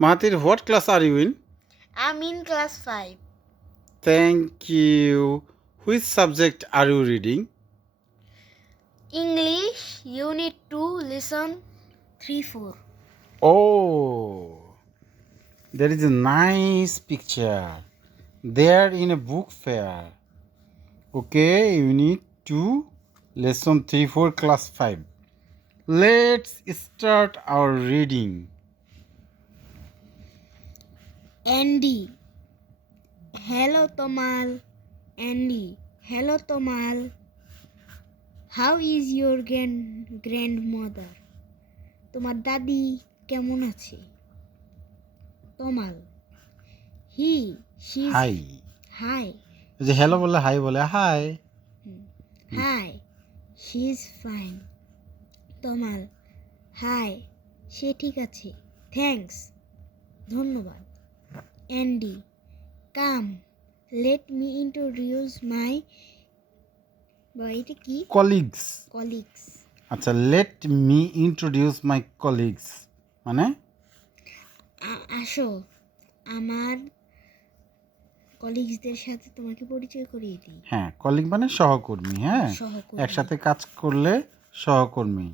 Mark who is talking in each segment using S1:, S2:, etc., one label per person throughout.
S1: Mahathir, what class are you in?
S2: I'm in class 5.
S1: Thank you. Which subject are you reading?
S2: English, Unit 2, Lesson 3 4.
S1: Oh, there is a nice picture there in a book fair. Okay, Unit 2, Lesson 3 4, Class 5. Let's start our reading.
S2: Andy. Hello, Tomal. Andy. Hello, Tomal. How is your grand grandmother? তোমার দাদি কেমন আছে? Tamal he she
S1: hi
S2: hi
S1: যে hello বলে hi বলে hi
S2: hi she is fine Tamal hi সে ঠিক আছে। Thanks ধন্যবাদ। Andy come let me introduce my এটা কি?
S1: কলিগস
S2: কলিগস
S1: আচ্ছা let me introduce my colleagues মানে?
S2: আসো আমার কলিগসদের সাথে তোমাকে পরিচয় করিয়ে দিই।
S1: হ্যাঁ কলিগ মানে সহকর্মী হ্যাঁ? একসাথে কাজ করলে সহকর্মী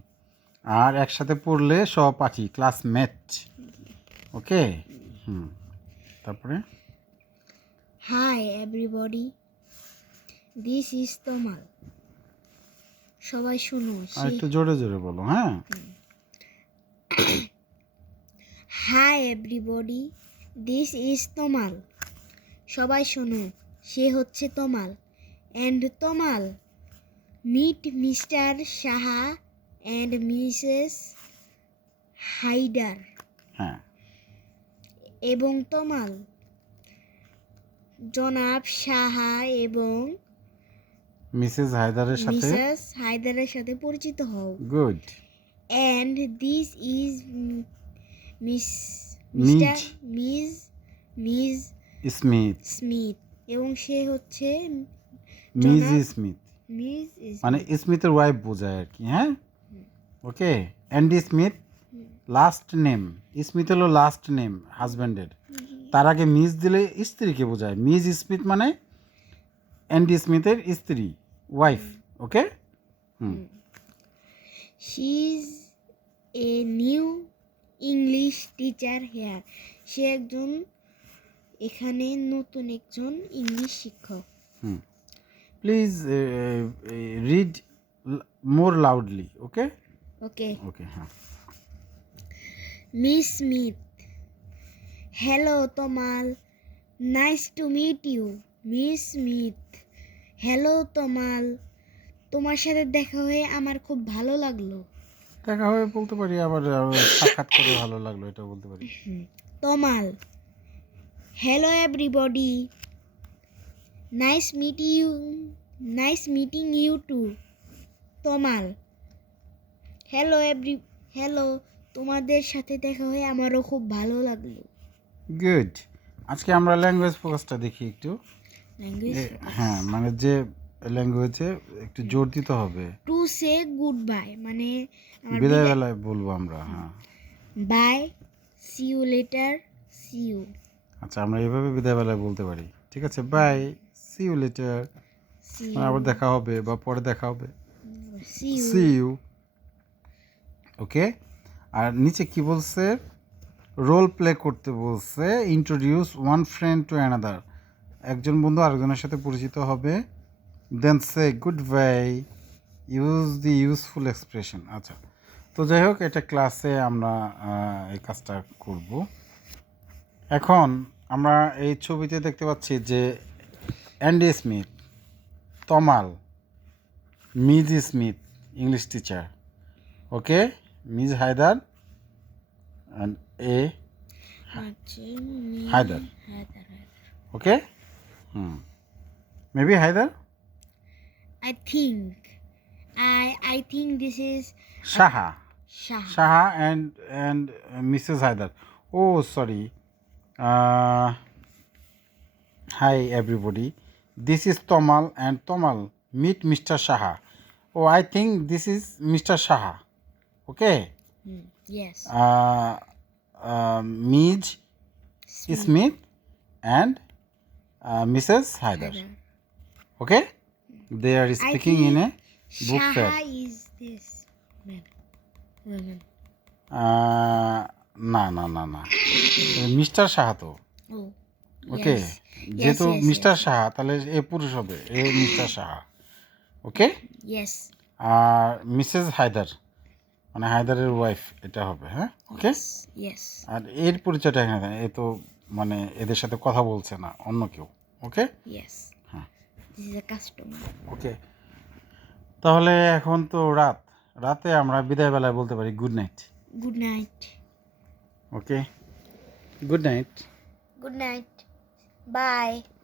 S1: আর একসাথে পড়লে সহপাঠী ক্লাসমেট ওকে হুম। তারপরে?
S2: Hi everybody this is Tamal সবাই শুনো
S1: আর একটু জোরে জোরে বলো হ্যাঁ?
S2: Hi everybody this is Tamal সবাই শোনো সে হচ্ছে Tamal and Tamal meet Mr Saha and Mrs Haider
S1: হ্যাঁ।
S2: এবং তমাল। জনাব সাহা এবং
S1: মিসেস হায়দারের সাথে?
S2: মিসেস হায়দারের সাথে পরিচিত হও।
S1: Good.
S2: And this is Miss Mr Miss Miss
S1: Smith.
S2: Smith. এবং সে হচ্ছে
S1: মিস স্মিথ।
S2: মিস
S1: মানে স্মিথের ওয়াইফ বোঝায় আর কি হ্যাঁ? Okay Andy Smith last name Smith হলো লাস্ট নেম হাজব্যান্ডের তার আগে মিস দিলে স্ত্রীকে বোঝায়। মিস স্মিথ মানে অ্যান্ডি স্মিথের স্ত্রী wife okay hmm.
S2: She is a new English teacher here সে একজন এখানে নতুন একজন ইংলিশ শিক্ষক।
S1: হুম। Please read more loudly okay
S2: okay
S1: okay হ্যাঁ।
S2: Miss Smith hello Tamal nice to meet you Miss Smith hello Tamal তোমার সাথে দেখা হয়ে আমার খুব ভালো লাগল।
S1: দেখা হয়ে বলতে পারি আবার সাক্ষাৎ করে ভালো লাগল এটা বলতে পারি।
S2: Tamal hello everybody nice meet you nice meeting you too Tamal hello every hello তোমাদের সাথে দেখা হয়ে আমারও খুব ভালো লাগল।
S1: গুড আজকে আমরা ল্যাঙ্গুয়েজ ফোকাসটা দেখি একটু।
S2: ল্যাঙ্গুয়েজ
S1: হ্যাঁ মানে যে ল্যাঙ্গুয়েজে একটু জোর দিতে হবে।
S2: টু সে গুড বাই মানে
S1: বিদায় বেলায় বলব আমরা হ্যাঁ।
S2: Bye see you later see you
S1: আচ্ছা আমরা এইভাবে বিদায় বেলায় বলতে পারি। ঠিক আছে বাই সি ইউ লেটার মানে আবার দেখা হবে বা পরে দেখা হবে।
S2: সি ইউ
S1: ওকে আর নিচে কি বলছে? রোল প্লে করতে বলছে। Introduce one friend to another একজন বন্ধু আরেকজনের সাথে পরিচিত হবে। Then say goodbye use the useful expression আচ্ছা তো যাই হোক, এটা ক্লাসে আমরা এই কাজটা করব। এখন আমরা এই ছবিতে দেখতে পাচ্ছি যে Andy Smith Tamal Ms Smith English teacher okay Ms Haider and এ
S2: হচ্ছে me-
S1: Haider
S2: Haider Haider.
S1: Okay hmm maybe Haider?
S2: I think I I think this is
S1: Saha.
S2: Shah.
S1: Saha and and Mrs Haider. O sorry hi everybody this is Tamal and Tamal meet Mr Saha O I think this is Mr Saha okay? Ms Smith and Mrs Haider. Okay? They are speaking in a book fair. না না না না। Mister Saha তো।
S2: Oh.
S1: ওকে? যেহেতু mister. Saha তাহলে এ পুরুষ হবে এ মিস্টার সাহা ওকে? আর মিসেস হায়দার। মানে হায়দারের ওয়াইফ এটা হবে হ্যাঁ? ওকে. আর এর পরিচয়টা এখানে। এ তো মানে এদের সাথে কথা বলছে না অন্য কেউ ওকে
S2: customer.
S1: ওকে তাহলে এখন তো রাত রাতে আমরা বিদায় বেলায় বলতে পারি good night
S2: good night
S1: okay good night
S2: good night Bye.